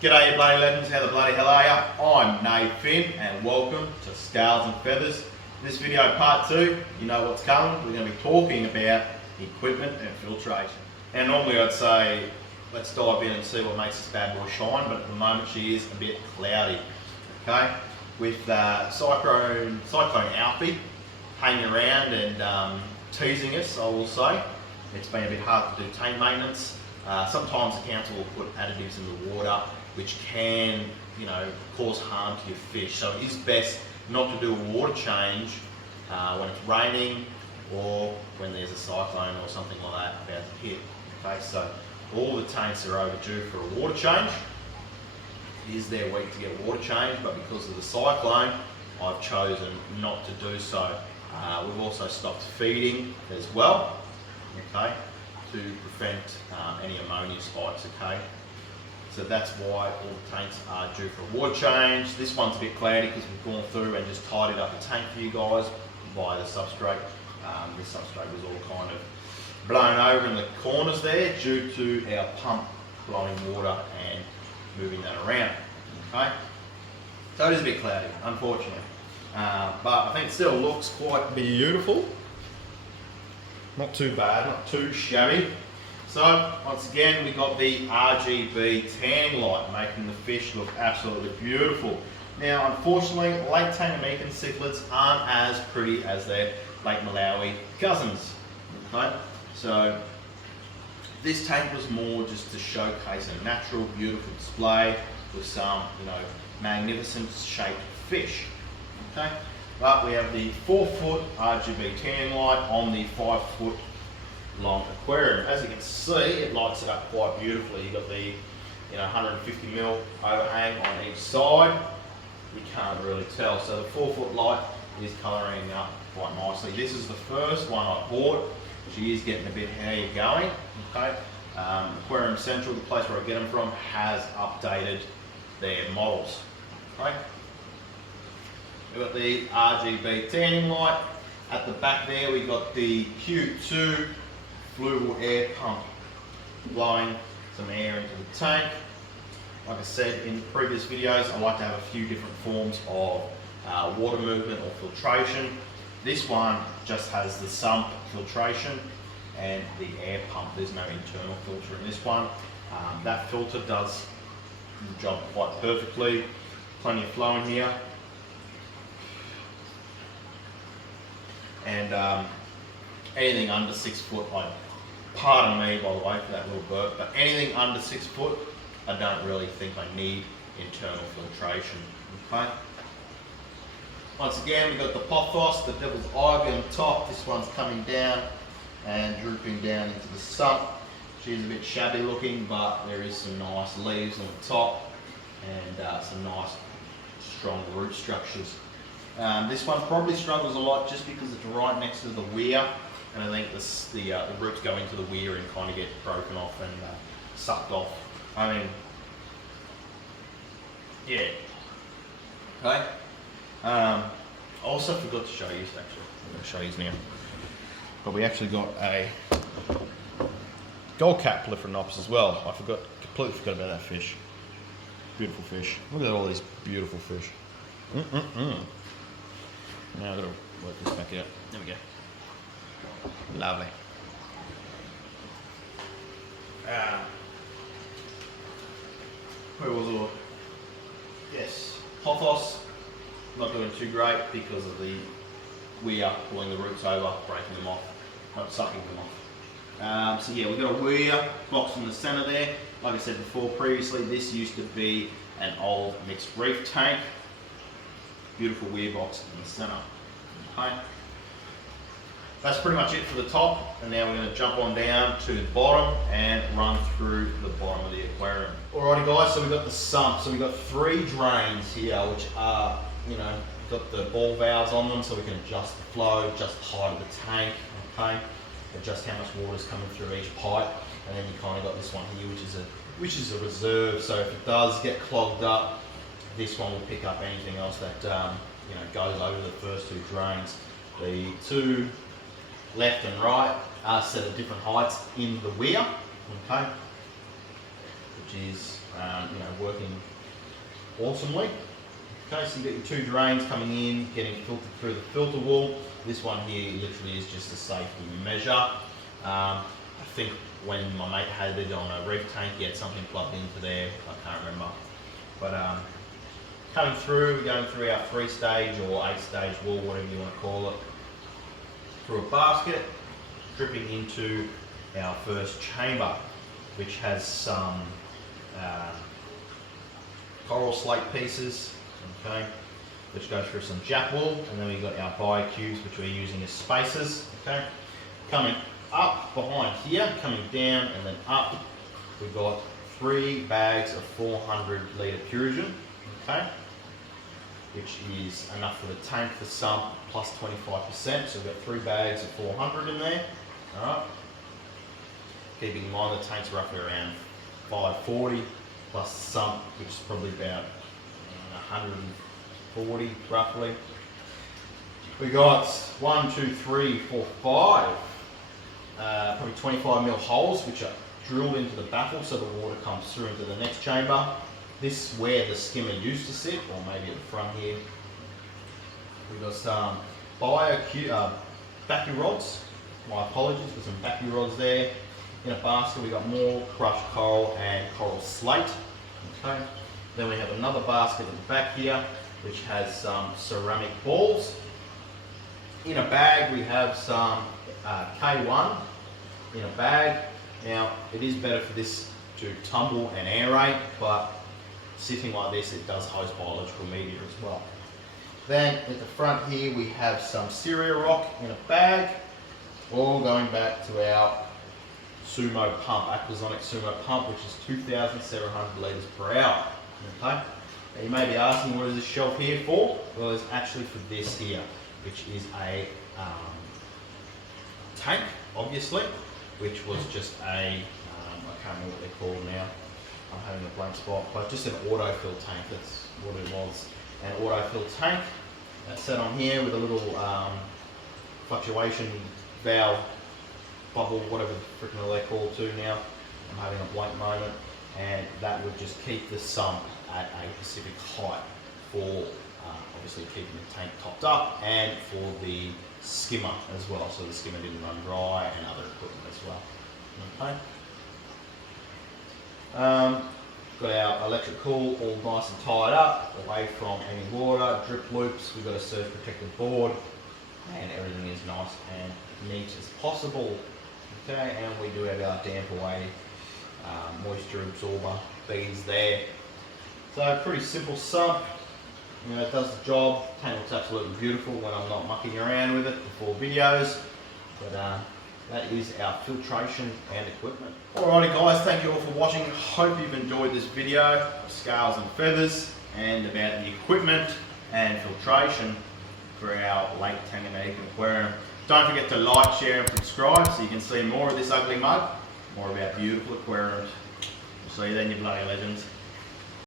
G'day you bloody legends, how the bloody hell are ya? I'm Nate Finn and welcome to Scales and Feathers. In this video part 2, you know what's coming, we're going to be talking about equipment and filtration. And normally I'd say let's dive in and see what makes this bad boy shine, but at the moment she is a bit cloudy. Okay, with Cyclone Alfie hanging around and teasing us, I will say. It's been a bit hard to do tank maintenance. Sometimes the council will put additives in the water which can, cause harm to your fish. So it is best not to do a water change when it's raining or when there's a cyclone or something like that about to hit. Okay, so all the tanks are overdue for a water change. It is their week to get water changed, but because of the cyclone, I've chosen not to do so. We've also stopped feeding as well, okay, to prevent any ammonia spikes, okay. So that's why all the tanks are due for a water change. This one's a bit cloudy because we've gone through and just tidied up the tank for you guys via the substrate. This substrate was all kind of blown over in the corners there due to our pump blowing water and moving that around, okay. So it is a bit cloudy, unfortunately, but I think it still looks quite beautiful. Not too bad, not too shabby. So once again, we got the RGB tanning light making the fish look absolutely beautiful. Now unfortunately, Lake Tanganyikan cichlids aren't as pretty as their Lake Malawi cousins. Okay? So this tank was more just to showcase a natural, beautiful display with some, magnificent shaped fish. Okay? But we have the 4-foot RGB tanning light on the 5-foot long aquarium. As you can see, it lights it up quite beautifully. You've got the 150mm overhang on each side. You can't really tell. So the 4-foot light is colouring up quite nicely. This is the first one I bought. She is getting a bit hairy going. Okay. Aquarium Central, the place where I get them from, has updated their models. Okay. We've got the RGB tanning light. At the back there we've got the Q2 fluval air pump blowing some air into the tank. Like I said in previous videos, I like to have a few different forms of water movement or filtration. This one just has the sump filtration and the air pump. There's no internal filter in this one. That filter does the job quite perfectly. Plenty of flow in here. And anything under 6 foot, pardon me by the way for that little burp, but anything under 6 foot, I don't really think I need internal filtration. Okay. Once again, we've got the pothos, the devil's ivy on top. This one's coming down and drooping down into the sump. She's a bit shabby looking, but there is some nice leaves on the top and some nice strong root structures. This one probably struggles a lot just because it's right next to the weir, and I think the roots go into the weir and kind of get broken off and sucked off. I mean, yeah. Okay. I also forgot to show you, actually. I'm going to show you now. But we actually got a gold cap Polyphenops as well. Completely forgot about that fish. Beautiful fish. Look at all these beautiful fish. Now I've got to work this back out. There we go. Lovely. Where was all? Yes, pothos. Not doing too great because of the weir pulling the roots over, breaking them off, not sucking them off. So yeah, we've got a weir box in the centre there. Like I said before, previously this used to be an old mixed reef tank. Beautiful weir box in the centre. Okay. That's pretty much it for the top, and now we're going to jump on down to the bottom and run through the bottom of the aquarium. Alrighty guys, so we've got the sump. So we've got 3 drains here, which are, got the ball valves on them so we can adjust the flow, adjust the height of the tank, okay, adjust how much water is coming through each pipe, and then you kind of got this one here, which is a reserve. So if it does get clogged up, this one will pick up anything else that goes over the first 2 drains. The 2 left and right are set at different heights in the weir, okay, which is working awesomely. Okay, so you get your two drains coming in, getting filtered through the filter wall. This one here literally is just a safety measure. I think when my mate had it on a reef tank, he had something plugged into there, I can't remember. But coming through, we're going through our 3-stage or 8-stage wall, whatever you want to call it, through a basket, dripping into our first chamber, which has some coral slate pieces, okay, which go through some jack wool, and then we've got our bio cubes, which we're using as spacers, okay. Coming up behind here, coming down and then up, we've got 3 bags of 400 litre Purigen, okay, which is enough for the tank for sump plus 25%, so we've got 3 bags of 400 in there, alright. Keeping in mind the tank's roughly around 540 plus sump, which is probably about 140 roughly. We got 1, 2, 3, 4, 5, probably 25mm holes which are drilled into the baffle so the water comes through into the next chamber. This is where the skimmer used to sit, or maybe at the front here. We've got some vacuum rods. My apologies for some vacuum rods there. In a basket we got more crushed coral and coral slate. Okay. Then we have another basket at the back here which has some ceramic balls. In a bag we have some K1 in a bag. Now it is better for this to tumble and aerate, but sitting like this it does host biological media as well. Then at the front here we have some Cereal Rock in a bag, all going back to our Sumo pump, Aquasonic Sumo pump, which is 2,700 litres per hour. Okay. Now you may be asking, what is this shelf here for? Well, it's actually for this here, which is a tank, obviously, which was just a, I can't remember what they're called now, I'm having a blank spot, but just an autofill tank, that's what it was. An autofill tank that's set on here with a little fluctuation valve, bubble, whatever freaking they're called to now. I'm having a blank moment, and that would just keep the sump at a specific height for obviously keeping the tank topped up, and for the skimmer as well, so the skimmer didn't run dry, and other equipment as well. Okay. Got our electric cool all nice and tied up, away from any water, drip loops. We've got a surge protected board, and everything is nice and neat as possible. Okay, and we do have our damp away moisture absorber beads there. So pretty simple sump. You know, it does the job. Tank looks absolutely beautiful when I'm not mucking around with it before videos. But that is our filtration and equipment. Alrighty guys, thank you all for watching. Hope you've enjoyed this video of scales and feathers and about the equipment and filtration for our Lake Tanganyikan aquarium. Don't forget to like, share and subscribe so you can see more of this ugly mug, more of our beautiful aquariums. We'll see you then, you bloody legends.